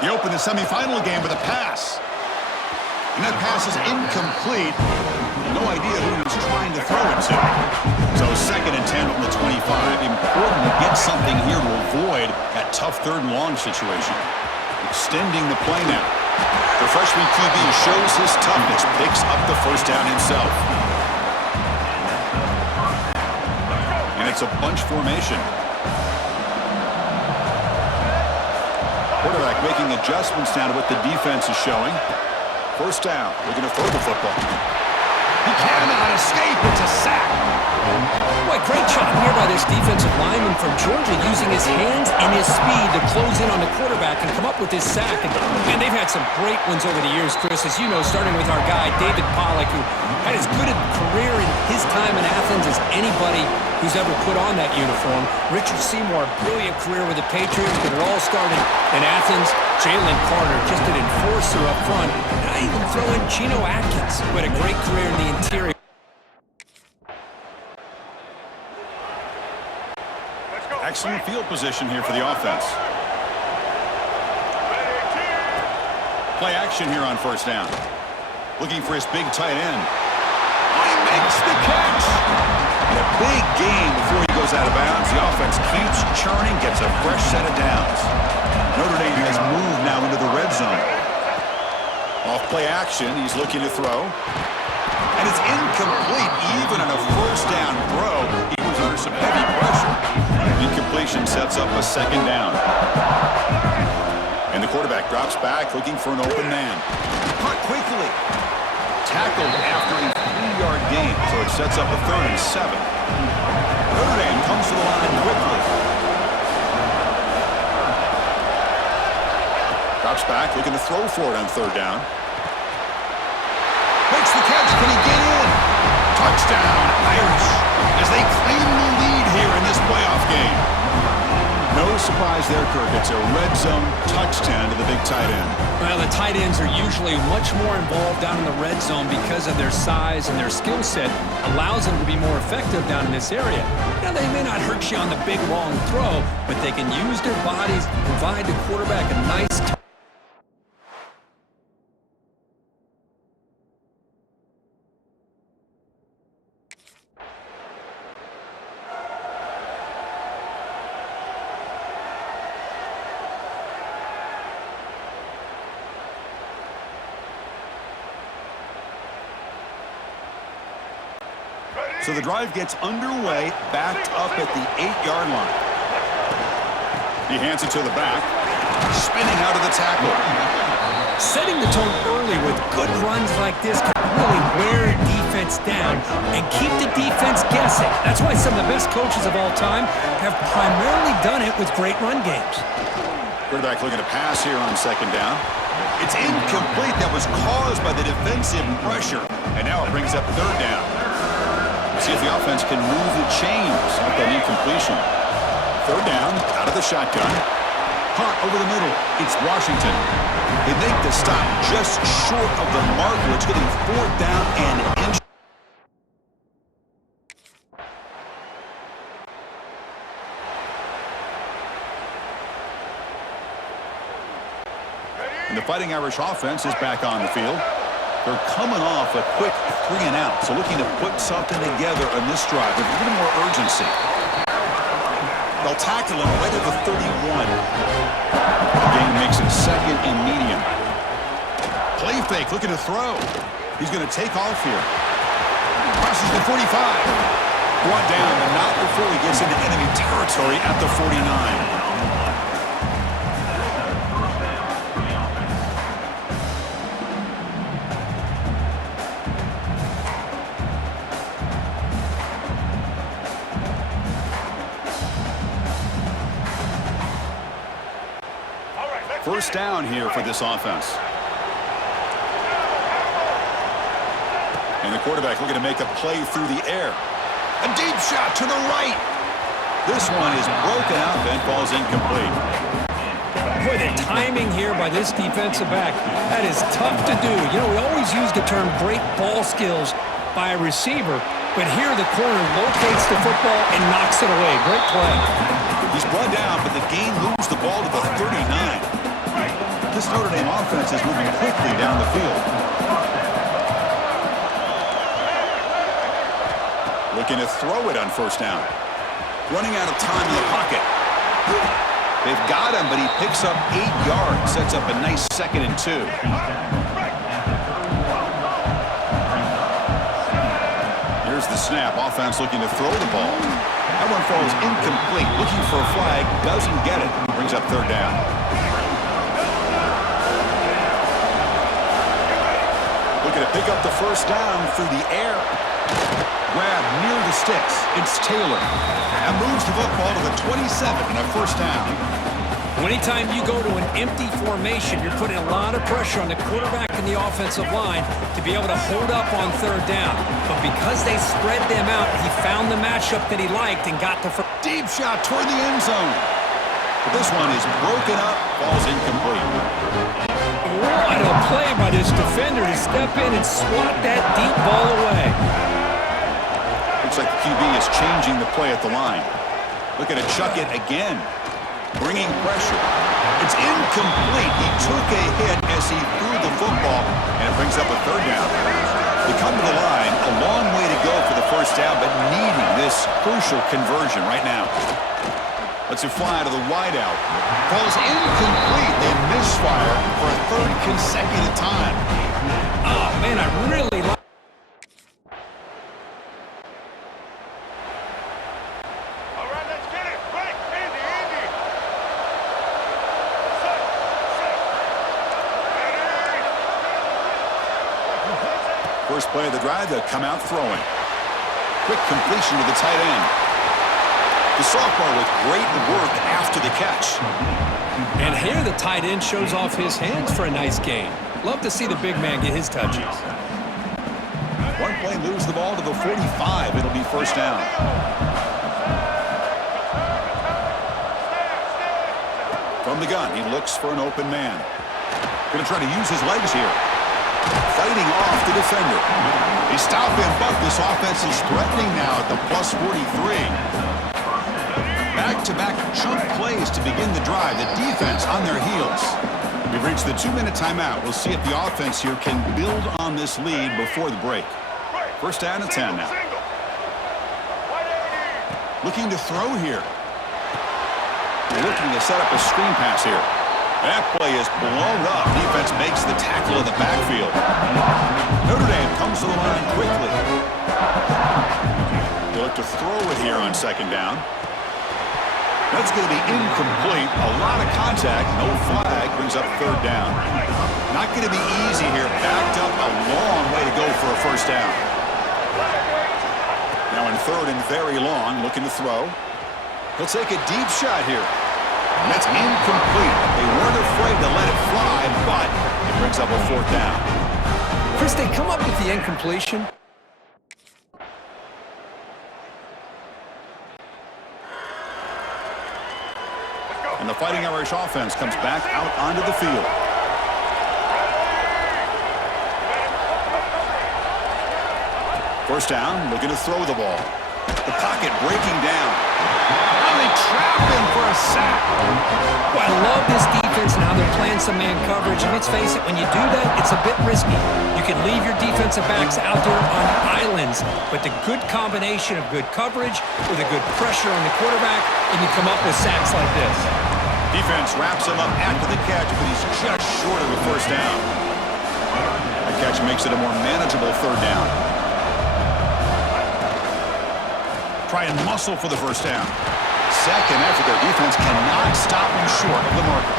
He opened the semifinal game with a pass. And that pass is incomplete. No idea who he was trying to throw it to. So 2nd and 10 from the 25. Important to get something here to avoid that tough 3rd and long situation. Extending the play now. The freshman QB shows his toughness, picks up the 1st down himself. And it's a bunch formation. Quarterback making adjustments now to what the defense is showing. 1st down. Looking to throw the football. He cannot escape. It's a sack. Boy, great job here by this defensive lineman from Georgia using his hands and his speed to close in on the quarterback and come up with this sack. And man, they've had some great ones over the years, Chris, as you know, starting with our guy, David Pollack, who had as good a career in his time in Athens as anybody who's ever put on that uniform. Richard Seymour, brilliant career with the Patriots, but it all started in Athens. Jalen Carter, just an enforcer up front. And I even throw in Geno Atkins, who had a great career in the interior. Excellent field position here for the offense. Play action here on 1st down. Looking for his big tight end. He makes the catch. And a big gain before he goes out of bounds. The offense keeps churning, gets a fresh set of downs. Notre Dame has moved now into the red zone. Off play action, he's looking to throw. And it's incomplete, even on a 1st down throw. He was under some heavy pressure. Incompletion sets up a 2nd down. And the quarterback drops back, looking for an open man. Caught quickly. Tackled after a 3-yard gain, so it sets up a 3rd and 7. Notre Dame comes to the line quickly. Drops back, looking to throw for it on 3rd down. Makes the catch. Can he get in? Touchdown, Irish, as they claim the lead here in this playoff game. No surprise there, Kirk. It's a red zone touchdown to the big tight end. Well, the tight ends are usually much more involved down in the red zone because of their size and their skill set allows them to be more effective down in this area. Now, they may not hurt you on the big, long throw, but they can use their bodies to provide the quarterback a nice So the drive gets underway, backed up at the 8-yard line. He hands it to the back, spinning out of the tackle. Setting the tone early with good runs like this can really wear a defense down and keep the defense guessing. That's why some of the best coaches of all time have primarily done it with great run games. Quarterback looking to pass here on 2nd down. It's incomplete. That was caused by the defensive pressure. And now it brings up 3rd down. See if the offense can move the chains off that incompletion. 3rd down, out of the shotgun. Hunt over the middle. It's Washington. They make the stop just short of the marker. It's getting 4th down and inch. And the Fighting Irish offense is back on the field. They're coming off a quick 3-and-out, so looking to put something together on this drive with a little more urgency. They'll tackle him right at the 31. The game makes it 2nd and medium. Play fake, looking to throw. He's going to take off here. Crosses the 45. Brought down, but not before he gets into enemy territory at the 49. First down here for this offense. And the quarterback looking to make a play through the air. A deep shot to the right. This one is broken out and falls incomplete. Boy, the timing here by this defensive back, that is tough to do. You know, we always use the term great ball skills by a receiver, but here the corner locates the football and knocks it away. Great play. He's brought down, but the game moves the ball to the 39. This Notre Dame offense is moving quickly down the field. Looking to throw it on first down. Running out of time in the pocket. They've got him, but he picks up 8 yards. Sets up a nice 2nd and 2. Here's the snap. Offense looking to throw the ball. That one falls incomplete. Looking for a flag. Doesn't get it. Brings up 3rd down. Looking to pick up the first down through the air. Grab near the sticks. It's Taylor. And moves the football to the 27 and a first down. Anytime you go to an empty formation, you're putting a lot of pressure on the quarterback and the offensive line to be able to hold up on 3rd down. But because they spread them out, he found the matchup that he liked and got the first. Deep shot toward the end zone. But this one is broken up. Falls incomplete. What a play by this defender to step in and swat that deep ball away. Looks like the QB is changing the play at the line. Looking to chuck it again. Bringing pressure. It's incomplete. He took a hit as he threw the football, and it brings up a 3rd down. They come to the line, a long way to go for the first down, but needing this crucial conversion right now. Lets it fly to the wideout. Falls incomplete. They misfire for a 3rd consecutive time. Oh, man, I really like. First play of the drive, they'll come out throwing. Quick completion to the tight end. The sophomore with great work after the catch. And here the tight end shows off his hands for a nice game. Love to see the big man get his touches. One play moves the ball to the 45. It'll be first down. From the gun, he looks for an open man. Going to try to use his legs here. Fighting off the defender. They stop him, but this offense is threatening now at the plus 43. Back-to-back chunk plays to begin the drive. The defense on their heels. We've reached the 2-minute timeout. We'll see if the offense here can build on this lead before the break. First down and 10 now. Looking to throw here. Looking to set up a screen pass here. That play is blown up. Defense makes the tackle in the backfield. Notre Dame comes to the line quickly. They look to throw it here on 2nd down. That's going to be incomplete. A lot of contact. No flag. Brings up 3rd down. Not going to be easy here. Backed up a long way to go for a first down. Now in 3rd and very long. Looking to throw. He'll take a deep shot here. And that's incomplete. They weren't afraid to let it fly, but it brings up a 4th down. Chris, they come up with the incompletion. And the Fighting Irish offense comes back out onto the field. First down, looking to throw the ball. The pocket breaking down. Now they trap him for a sack. Well, I love this defense and how they're playing some man coverage. And let's face it, when you do that, it's a bit risky. You can leave your defensive backs out there on islands, but the good combination of good coverage with a good pressure on the quarterback, and you come up with sacks like this. Defense wraps him up after the catch, but he's just short of a first down. The catch makes it a more manageable 3rd down. Try and muscle for the first down. Second effort, their defense cannot stop him short of the marker.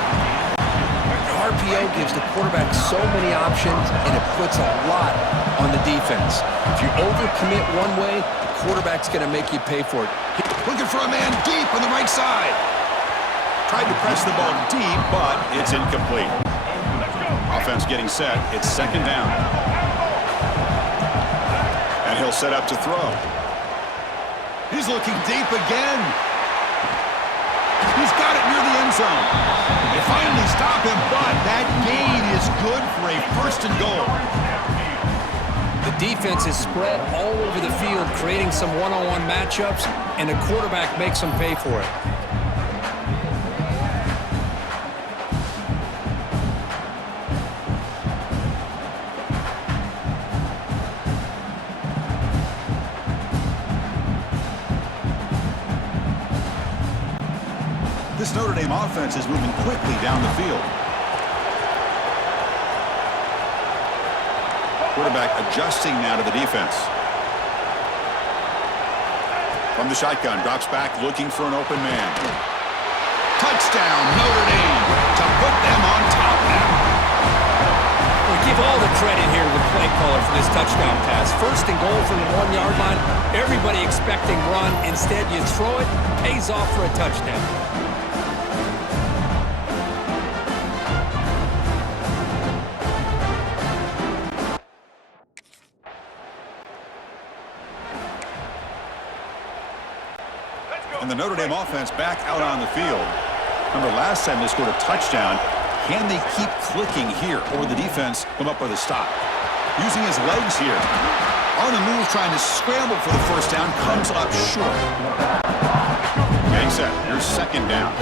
The RPO gives the quarterback so many options, and it puts a lot on the defense. If you overcommit one way, the quarterback's going to make you pay for it. Looking for a man deep on the right side. Tried to press the ball deep, but it's incomplete. Offense getting set. It's 2nd down. And he'll set up to throw. He's looking deep again. He's got it near the end zone. They finally stop him, but that gain is good for a 1st and goal. The defense is spread all over the field, creating some one-on-one matchups, and the quarterback makes them pay for it. This Notre Dame offense is moving quickly down the field. Quarterback adjusting now to the defense. From the shotgun, drops back looking for an open man. Touchdown, Notre Dame, to put them on top now. We give all the credit here to the play caller for this touchdown pass. First and goal from the 1-yard line. Everybody expecting run. Instead, you throw it, pays off for a touchdown. And the Notre Dame offense back out on the field. Remember, last time they scored a touchdown. Can they keep clicking here, or the defense come up with a stop? Using his legs here. On the move, trying to scramble for the first down. Comes up short. Getting set. Here's second down.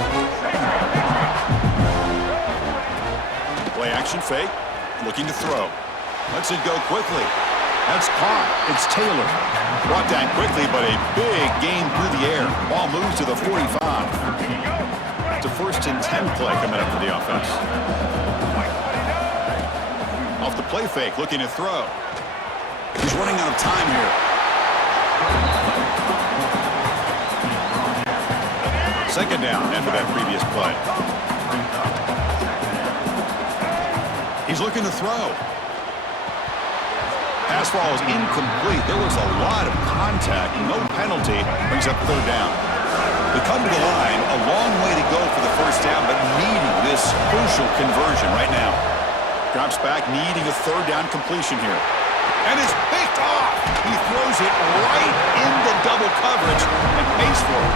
Play action fake. Looking to throw. Lets it go quickly. That's caught. It's Taylor. Brought down quickly, but a big gain through the air. Ball moves to the 45. It's a 1st and 10 play coming up for the offense. Off the play fake, looking to throw. He's running out of time here. Second down after that previous play. He's looking to throw. Pass ball is incomplete. There was a lot of contact. No penalty. Brings up third down. They come to the line, a long way to go for the first down, but needing this crucial conversion right now. Drops back, needing a third down completion here. And it's picked off. He throws it right into double coverage and pays for it.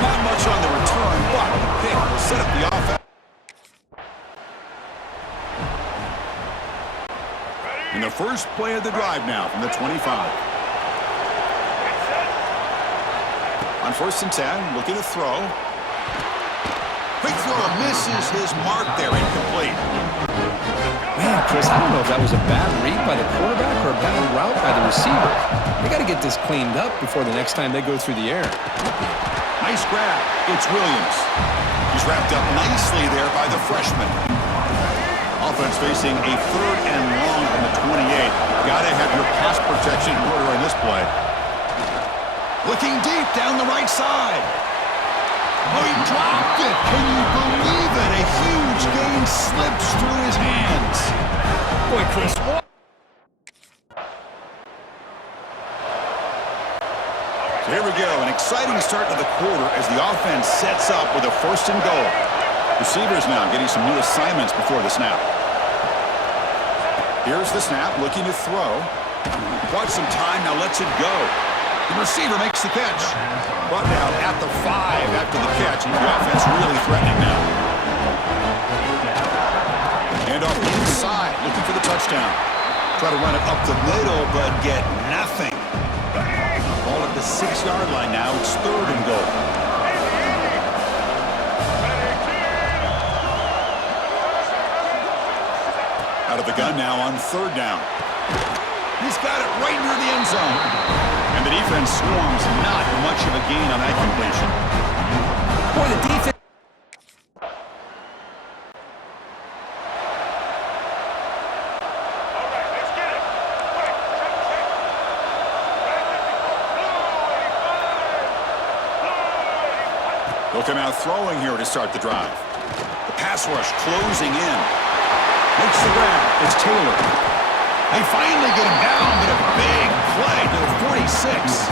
Not much on the return, but the pick will set up the offense. And the first play of the drive now from the 25. On 1st and 10, looking to throw. Quick throw, misses his mark there, incomplete. Man, Chris, I don't know if that was a bad read by the quarterback or a bad route by the receiver. They got to get this cleaned up before the next time they go through the air. Nice grab. It's Williams. He's wrapped up nicely there by the freshman. Offense facing a 3rd and long on the 28. Got to have your pass protection in order in this play. Looking deep down the right side. Oh, he dropped it. Can you believe it? A huge gain slips through his hands. Boy, Chris, what? So here we go. An exciting start to the quarter as the offense sets up with a 1st and goal. Receivers now getting some new assignments before the snap. Here's the snap, looking to throw. Bought some time, now lets it go. The receiver makes the catch. Brought down at the 5 after the catch. The offense really threatening now. And off inside, looking for the touchdown. Try to run it up the middle, but get nothing. Ball at the 6-yard line now. It's 3rd and goal. Out of the gun now on 3rd down. He's got it right near the end zone. And the defense swarms, not much of a gain on that completion. Boy, the defense. Looking out throwing here to start the drive. The pass rush closing in. Makes the grab. It's Taylor. They finally get him down, but a big play to the 46.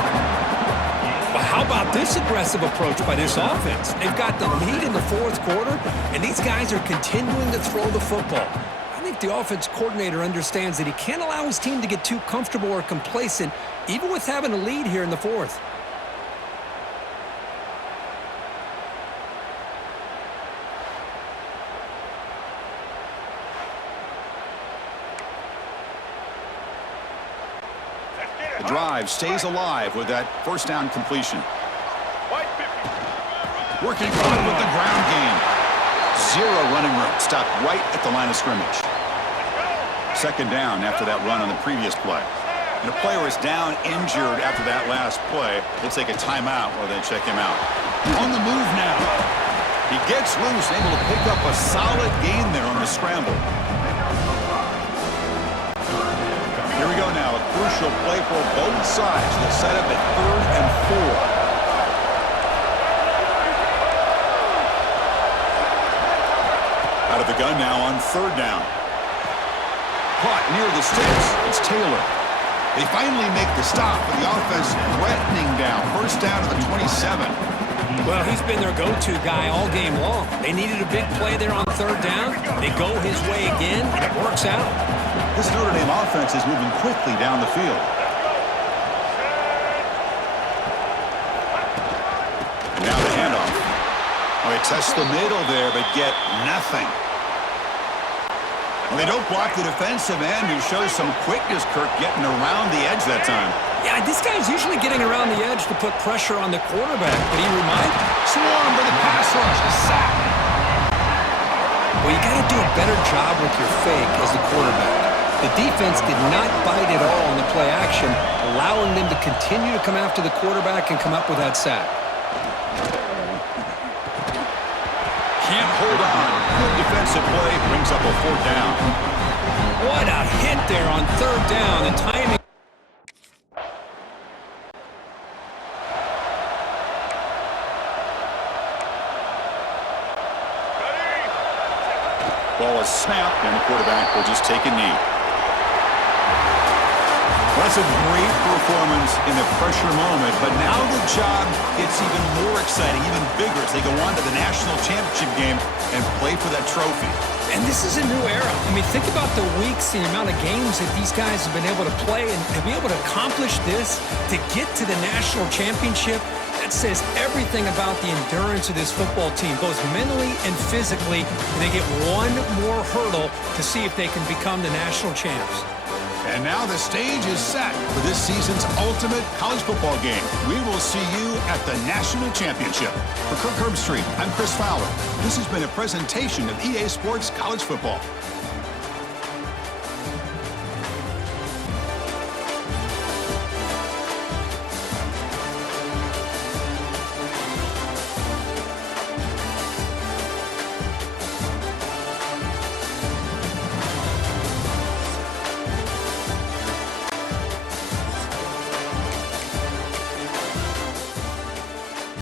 But how about this aggressive approach by this offense? They've got the lead in the 4th quarter, and these guys are continuing to throw the football. I think the offense coordinator understands that he can't allow his team to get too comfortable or complacent, even with having a lead here in the 4th. The drive stays alive with that 1st down completion. Working on with the ground game. 0 running room. Stopped right at the line of scrimmage. 2nd down after that run on the previous play. And a player is down injured after that last play. We'll take a timeout while they check him out. On the move now. He gets loose, able to pick up a solid gain there on the scramble. Here we go now, a crucial play for both sides. The setup at 3rd and 4. Out of the gun now on 3rd down. Caught near the sticks. It's Taylor. They finally make the stop, but the offense threatening down. 1st down to the 27. Well, he's been their go-to guy all game long. They needed a big play there on 3rd down. They go his way again, and it works out. This Notre Dame offense is moving quickly down the field. And now the handoff. Oh, they test the middle there, but get nothing. Well, they don't block the defensive end, who shows some quickness, Kirk, getting around the edge that time. Yeah, this guy's usually getting around the edge to put pressure on the quarterback, but he remind Swarmed by the pass rush, a sack. Well, you got to do a better job with your fake as the quarterback. The defense did not bite at all on the play action, allowing them to continue to come after the quarterback and come up with that sack. Can't hold on. Good defensive play, brings up a 4th down. What a hit there on 3rd down. The timing. Ball is snapped, and the quarterback will just take a knee. Well, that's a great performance in the pressure moment, but now the job gets even more exciting, even bigger as they go on to the national championship game and play for that trophy. And this is a new era. I mean, think about the weeks, the amount of games that these guys have been able to play, and to be able to accomplish this, to get to the national championship, that says everything about the endurance of this football team, both mentally and physically. And they get one more hurdle to see if they can become the national champs. And now the stage is set for this season's ultimate college football game. We will see you at the national championship. For Kirk Herbstreit, I'm Chris Fowler. This has been a presentation of EA Sports College Football.